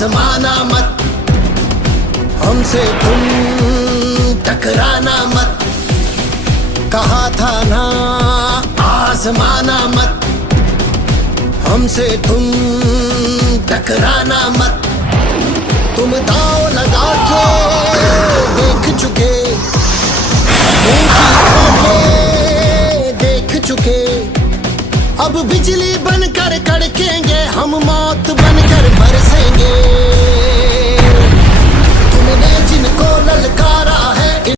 आजमाना मत, हमसे तुम टकराना मत, कहा था ना आजमाना मत, हमसे तुम टकराना मत। तुम दाव लगा के देख चुके, देख चुके, अब बिजली बनकर कड़केंगे, हम मौत बनकर बरसेंगे।